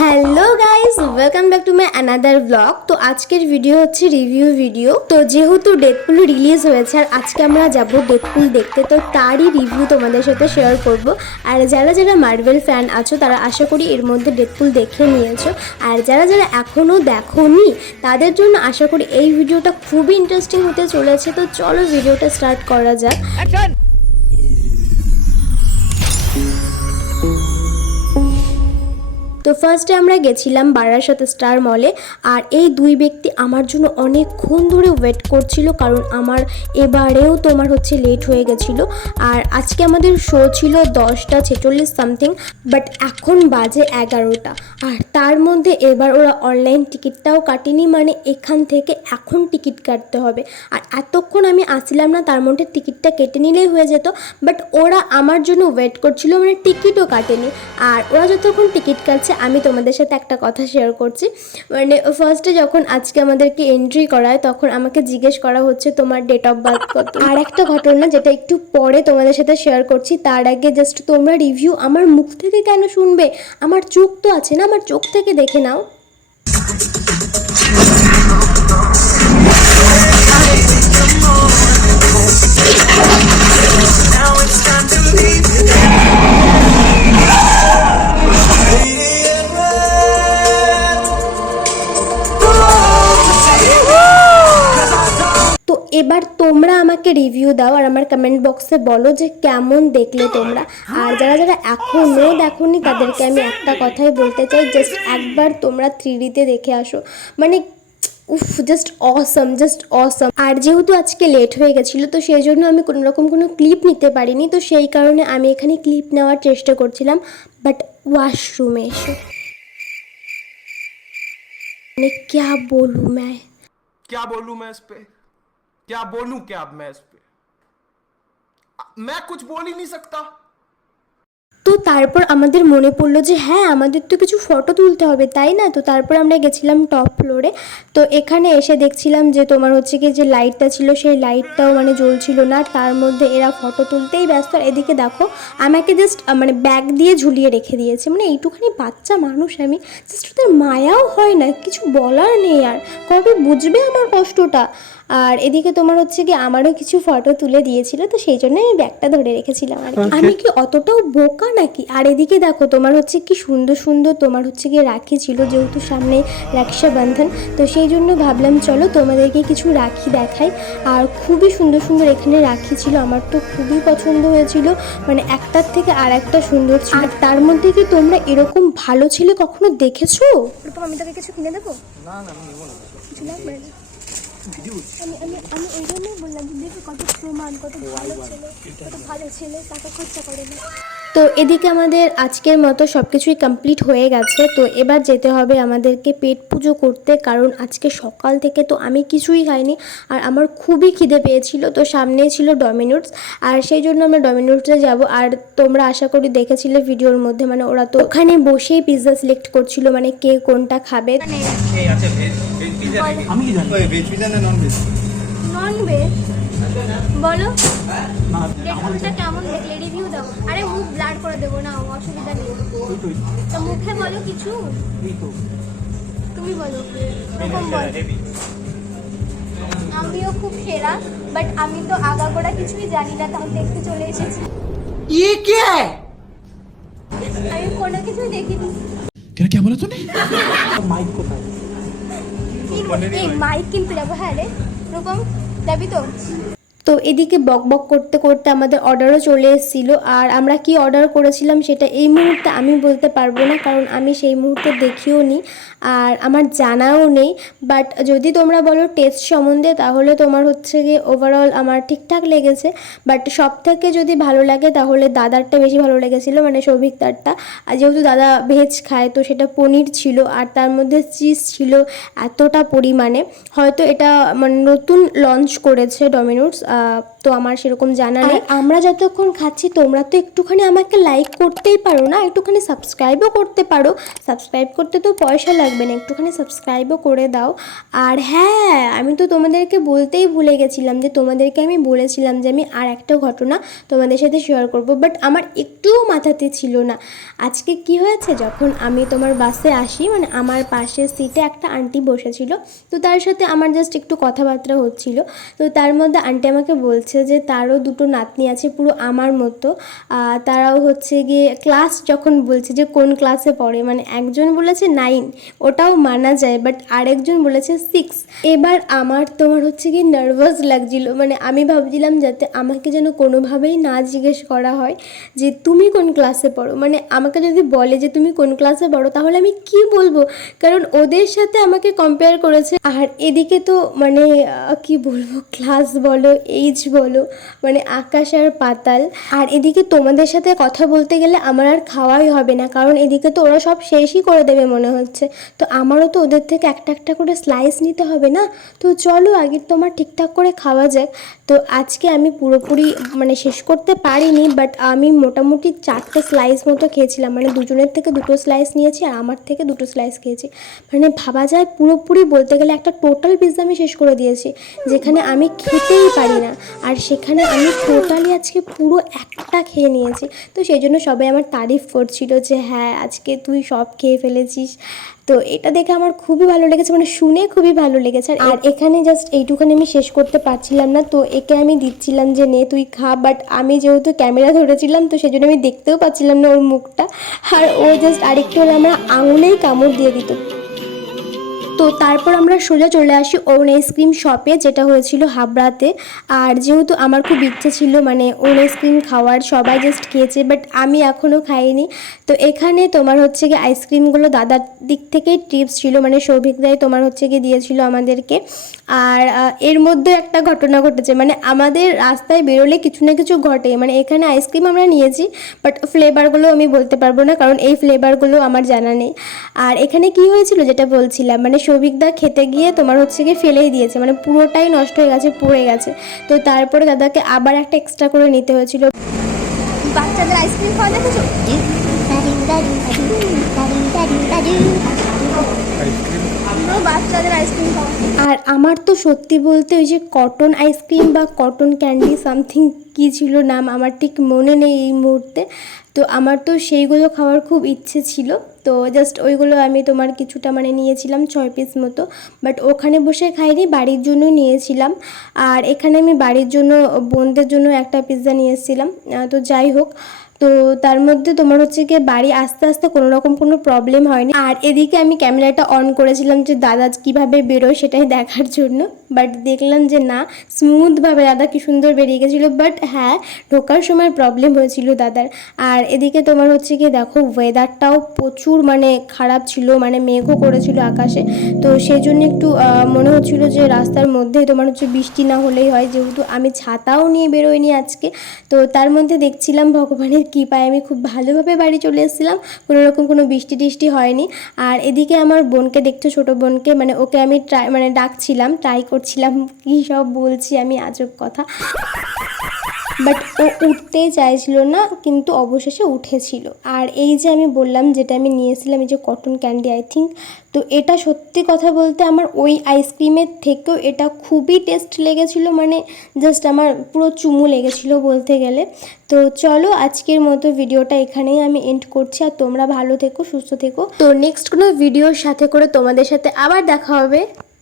Hello guys welcome back to my another blog তো আজকের video হচ্ছে রিভিউ ভিডিও তো যেহেতু ডেটপুল রিলিজ হয়েছে আর আজকে আমরা যাব ডেটপুল দেখতে, তো তারই রিভিউ তোমাদের সাথে শেয়ার করব। আর যারা যারা মার্বেল ফ্যান আছো, তারা আশা করি এর মধ্যে ডেটপুল দেখে নিয়েছো। আর যারা যারা এখনও দেখোনি, তাদের জন্য আশা করি এই ভিডিওটা খুবই ইন্টারেস্টিং হতে চলেছে। তো চলো ভিডিওটা স্টার্ট করা যাক। তো ফার্স্টে আমরা গেছিলাম বারাসাত স্টার মলে আর এই দুই ব্যক্তি আমার জন্য অনেকক্ষণ ধরে ওয়েট করছিল কারণ আমার এবারেও তোমার হচ্ছে লেট হয়ে গেছিল। আর আজকে আমাদের শো ছিল দশটা ছেচল্লিশ সামথিং বাট এখন বাজে এগারোটা। আর তার মধ্যে এবার ওরা অনলাইন টিকিটটাও কাটেনি মানে এখান থেকে এখন টিকিট কাটতে হবে। আর এতক্ষণ আমি আসছিলাম না, তার মধ্যে টিকিটটা কেটে নিলেই হয়ে যেত বাট ওরা আমার জন্য ওয়েট করছিল মানে টিকিটও কাটেনি। আর ওরা যতক্ষণ টিকিট কাটছে আমি তোমাদের সাথে একটা কথা শেয়ার করছি। মানে ফার্স্টে যখন আজকে আমাদেরকে এন্ট্রি করায়, তখন আমাকে জিজ্ঞেস করা হচ্ছে তোমার ডেট অফ বার্থ কত। আর একটা ঘটনা যেটা একটু পরে তোমাদের সাথে শেয়ার করছি, তার আগে জাস্ট তোমরা রিভিউ আমার মুখ থেকে কেন শুনবে? আমার চোখ তো আছে না, আমার চোখ থেকে দেখে নাও। আমাকে রিভিউ দাও আর আমার কমেন্ট বক্সে বলো যে কেমন দেখলে তোমরা আর যারা যারা এখনও দেখোনি তাদেরকে আমি একটা কথাই বলতে চাই জাস্ট একবার তোমরা থ্রি ডিতে দেখে আসো মানে উফ জাস্ট অসম জাস্ট অসম আর যেহেতু আজকে লেট হয়ে গেছিলো তো সেই জন্য আমি কোনো রকম কোনো ক্লিপ নিতে পারিনি তো সেই কারণে আমি এখানে ক্লিপ নেওয়ার চেষ্টা করছিলাম বাট ওয়াশরুমে এসে মানে ক্যা বলু मैं क्या बोलूं मैं इस पे क्या बोलूं क्या अब मैं इस पे मैं कुछ बोल ही नहीं सकता তো তারপর আমাদের মনে পড়লো যে হ্যাঁ আমাদের তো কিছু ফটো তুলতে হবে তাই না তো তারপর আমরা গেছিলাম টপ ফ্লোরে তো এখানে এসে দেখছিলাম যে তোমার হচ্ছে কি যে লাইটটা ছিল সেই লাইটটাও মানে জ্বলছিল না তার মধ্যে এরা ফটো তুলতেই ব্যস্ত আর এদিকে দেখো আমাকে জাস্ট মানে ব্যাগ দিয়ে ঝুলিয়ে রেখে দিয়েছে মানে এইটুখানি বাচ্চা মানুষ আমি জাস্ট ওদের মায়াও হয় না কিছু বলার নেই আর কবে বুঝবে আমার কষ্টটা আর এদিকে তোমার হচ্ছে কি আমারও কিছু ফটো তুলে দিয়েছিল তো সেই জন্য আমি ব্যাগটা ধরে রেখেছিলাম আর আমি কি অতটাও বোকা নাকি? আর এদিকে দেখো তোমার হচ্ছে কি সুন্দর সুন্দর তোমার হচ্ছে কি রাখি ছিল যেহেতু সামনে রক্ষাবন্ধন তো সেই জন্য ভাবলাম চলো তোমাদেরকে কিছু রাখি দেখাই। আর খুবই সুন্দর সুন্দর এখানে রাখি ছিল আমার তো খুবই পছন্দ হয়েছিল। মানে একটার থেকে আর একটা সুন্দর ছিল। আর তার মধ্যে কি তোমরা এরকম ভালো ছেলে কখনো দেখেছ? আমি তোকে কিছু কিনে দেবো? না না কিছু লাগবে? না আমি আমি আমি ওই জন্যই বললাম যে দেখো কত প্রমাণ কত ভালো ছেলে, কত ভালো ছেলে, টাকা খরচা করে না। তো এদিকে আমাদের আজকের মতো সব কিছুই কমপ্লিট হয়ে গেছে। তো এবার যেতে হবে আমাদেরকে পেট পুজো করতে কারণ আজকে সকাল থেকে তো আমি কিছুই খাইনি আর আমার খুবই খিদে পেয়েছিল। তো সামনেই ছিল ডমিনোটস আর সেই জন্য আমরা ডমিনোটসে যাব। আর তোমরা আশা করি দেখেছিলে ভিডিওর মধ্যে মানে ওরা তো ওখানে বসেই পিৎজা সিলেক্ট করছিল মানে কে কোনটা খাবে। আমি কি জানি? ভেজ পিজা না নন ভেজ নন ভেজ বলো ডেটফুলটা কেমন দেখলে রিভিউ দাও আরে মুখ ব্লার করে দেবো না অসুবিধা নেই তো মুখে বলো কিছু তুমি বলো এরকম বলো আমিও খুব সেরা বাট আমি তো আগাগোড়া কিছুই জানি না তাও দেখতে চলে এসেছি ये क्या है আমি কোনো কিছুই দেখিনি क्या क्या बोला तूने माइक को था কি বল- এই মাইক কিনতে যাবো হ্যাঁ রে রূপম যাবি তো তো এদিকে বক বক করতে করতে আমাদের অর্ডারও চলে এসেছিল। আর আমরা কি অর্ডার করেছিলাম সেটা এই মুহূর্তে আমি বলতে পারব না, কারণ আমি সেই মুহূর্তে দেখিও নি আর আমার জানাও নেই। বাট যদি তোমরা বলো টেস্ট সম্বন্ধে, তাহলে তোমার হচ্ছে গিয়ে ওভারঅল আমার ঠিকঠাক লেগেছে। বাট সব থেকে যদি ভালো লাগে, তাহলে দাদারটা বেশি ভালো লেগেছিলো মানে সৌভিকদারটা আর যেহেতু দাদা ভেজ খায়, তো সেটা পনির ছিল, আর তার মধ্যে চিজ ছিল এতটা পরিমাণে। হয়তো এটা মানে নতুন লঞ্চ করেছে ডমিনোস uh, তো আমার সেরকম জানা নেই। আমরা যতক্ষণ খাচ্ছি তোমরা তো একটুখানি আমাকে লাইক করতেই পারো না একটুখানি সাবস্ক্রাইবও করতে পারো। সাবস্ক্রাইব করতে তো পয়সা লাগবে না একটুখানি সাবস্ক্রাইবও করে দাও। আর হ্যাঁ আমি তো তোমাদেরকে বলতেই ভুলে গেছিলাম যে তোমাদেরকে আমি বলেছিলাম যে আমি আর একটা ঘটনা তোমাদের সাথে শেয়ার করব বাট আমার একটুও মাথাতে ছিল না। আজকে কি হয়েছে? যখন আমি তোমার বাসে আসি মানে আমার পাশের সিটে একটা আন্টি বসেছিল তো তার সাথে আমার জাস্ট একটু কথাবার্তা হচ্ছিল তো তার মধ্যে আন্টি আমাকে বলছে যে তারও দুটো নাতনি আছে পুরো আমার মতো। তারাও হচ্ছে গিয়ে ক্লাস যখন বলছে যে কোন ক্লাসে পড়ে মানে একজন বলেছে নাইন ওটাও মানা যায় বাট আরেকজন বলেছে সিক্স এবার আমার তোমার হচ্ছে গিয়ে নার্ভাস লাগছিল মানে আমি ভাবছিলাম যাতে আমাকে যেন কোনোভাবেই না জিজ্ঞেস করা হয় যে তুমি কোন ক্লাসে পড়ো? মানে আমাকে যদি বলে যে তুমি কোন ক্লাসে পড়ো, তাহলে আমি কি বলব? কারণ ওদের সাথে আমাকে কম্পেয়ার করেছে। আর এদিকে তো মানে কি বলব? ক্লাস বলো এইজ বলো মানে আকাশ আর পাতাল। আর এদিকে তোমাদের সাথে কথা বলতে গেলে আমার আর খাওয়াই হবে না, কারণ এদিকে তো ওরা সব শেষই করে দেবে মনে হচ্ছে। তো আমারও তো ওদের থেকে একটা একটা করে স্লাইস নিতে হবে না? তো চলো আগে তোমার ঠিকঠাক করে খাওয়া যাক। তো আজকে আমি পুরোপুরি মানে শেষ করতে পারিনি বাট আমি মোটামুটি চারটে স্লাইস মতো খেয়েছিলাম। মানে দুজনের থেকে দুটো স্লাইস নিয়েছি আর আমার থেকে দুটো স্লাইস খেয়েছি। মানে ভাবা যায় পুরোপুরি বলতে গেলে একটা টোটাল পিৎজা আমি শেষ করে দিয়েছি, যেখানে আমি খেতেই পারি না। আর সেখানে আমি টোটালি আজকে পুরো একটা খেয়ে নিয়েছি। তো সেই জন্য সবাই আমার তারিফ করছিল যে হ্যাঁ আজকে তুই সব খেয়ে ফেলেছিস। তো এটা দেখে আমার খুবই ভালো লেগেছে মানে শুনে খুবই ভালো লেগেছে। আর- এখানে জাস্ট এইটুখানি আমি শেষ করতে পারছিলাম না তো একে আমি দিচ্ছিলাম যে নে তুই খা। বাট আমি যেহেতু ক্যামেরা ধরেছিলাম তো সেজন্য আমি দেখতেও পাচ্ছিলাম না ওর মুখটা। আর ও জাস্ট আরেকটু হলে আমার আঙুলেই কামড় দিয়ে দিত। তো তারপর আমরা সোজা চলে আসি ওন আইসক্রিম শপে যেটা হয়েছিল হাবড়াতে। আর যেহেতু আমার খুব ইচ্ছে ছিল মানে ওন আইসক্রিম খাওয়ার, সবাই জাস্ট খেয়েছে বাট আমি এখনও খাইনি। তো এখানে তোমার হচ্ছে গিয়ে আইসক্রিমগুলো দাদার দিক থেকেই টিপস ছিল মানে সৌভিকদাই তোমার হচ্ছে গিয়ে দিয়েছিল আমাদেরকে। আর এর মধ্যে একটা ঘটনা ঘটেছে মানে আমাদের রাস্তায় বেরোলে কিছু না কিছু ঘটে। মানে এখানে আইসক্রিম আমরা নিয়েছি বাট ফ্লেভারগুলো আমি বলতে পারব না, কারণ এই ফ্লেভারগুলো আমার জানা নেই। আর এখানে কি হয়েছিল, যেটা বলছিলাম মানে সৌভিকদা খেতে গিয়ে তোমার হচ্ছে গিয়ে ফেলেই দিয়েছে মানে পুরোটাই নষ্ট হয়ে গেছে পড়ে গেছে তো তারপরে দাদাকে আবার একটা এক্সট্রা করে নিতে হয়েছিল বাচ্চাদের আইসক্রিম খাওয়া দেখেছ বাচ্চাদের আইসক্রিম আর আমার তো সত্যি বলতে ওই যে কটন আইসক্রিম বা কটন ক্যান্ডি সামথিং কী ছিল নাম আমার ঠিক মনে নেই এই মুহূর্তে। তো আমার তো সেইগুলো খাওয়ার খুব ইচ্ছে ছিল। তো জাস্ট ওইগুলো আমি তোমার কিছুটা মানে নিয়েছিলাম ছয় পিস মতো। বাট ওখানে বসে খাইনি, বাড়ির জন্য নিয়েছিলাম। আর এখানে আমি বাড়ির জন্য, বোনদের জন্য একটা পিৎজা নিয়ে এসেছিলাম। তো যাই হোক তো তার মধ্যে তোমার হচ্ছে গিয়ে বাড়ি আস্তে আস্তে কোনো রকম কোনো প্রবলেম হয়নি। আর এদিকে আমি ক্যামেরাটা অন করেছিলাম যে দাদা কীভাবে বেরোয় সেটাই দেখার জন্য। বাট দেখলাম যে না, স্মুথভাবে দাদা কি সুন্দর বেরিয়ে গেছিল, বাট হ্যাঁ ঢোকার সময় প্রবলেম হয়েছিল দাদার। আর এদিকে তোমার হচ্ছে গিয়ে দেখো ওয়েদারটাও প্রচুর মানে খারাপ ছিল মানে মেঘও করেছিল আকাশে। তো সেই জন্য একটু মনে হচ্ছিল যে রাস্তার মধ্যে তোমার হচ্ছে বৃষ্টি না হলেই হয়, যেহেতু আমি ছাতাও নিয়ে বেরোইনি আজকে। তো তার মধ্যে দেখছিলাম ভগবানের কৃপায় আমি খুব ভালোভাবে বাড়ি চলে এসেছিলাম, কোনো রকম কোনো বৃষ্টি টিষ্টি হয়নি। আর এদিকে আমার বোনকে দেখছ ছোটো বোনকে মানে ওকে আমি ট্রাই মানে ডাকছিলাম ট্রাই করছিলাম, কী সব বলছি আমি আজব কথা। বাট ও উঠতেই চাইছিল না, কিন্তু অবশেষে উঠেছিল। আর এই যে আমি বললাম, যেটা আমি নিয়েছিলাম, এই যে কটন ক্যান্ডি আই থিঙ্ক তো এটা সত্যি কথা বলতে আমার ওই আইসক্রিমের থেকেও এটা খুবই টেস্ট লেগেছিলো মানে জাস্ট আমার পুরো চুমু লেগেছিলো বলতে গেলে। তো চলো, আজকের মতো ভিডিওটা এখানেই আমি এন্ড করছি, আর তোমরা ভালো থেকো, সুস্থ থেকো। তো নেক্সট কোনো ভিডিওর সাথে করে তোমাদের সাথে আবার দেখা হবে।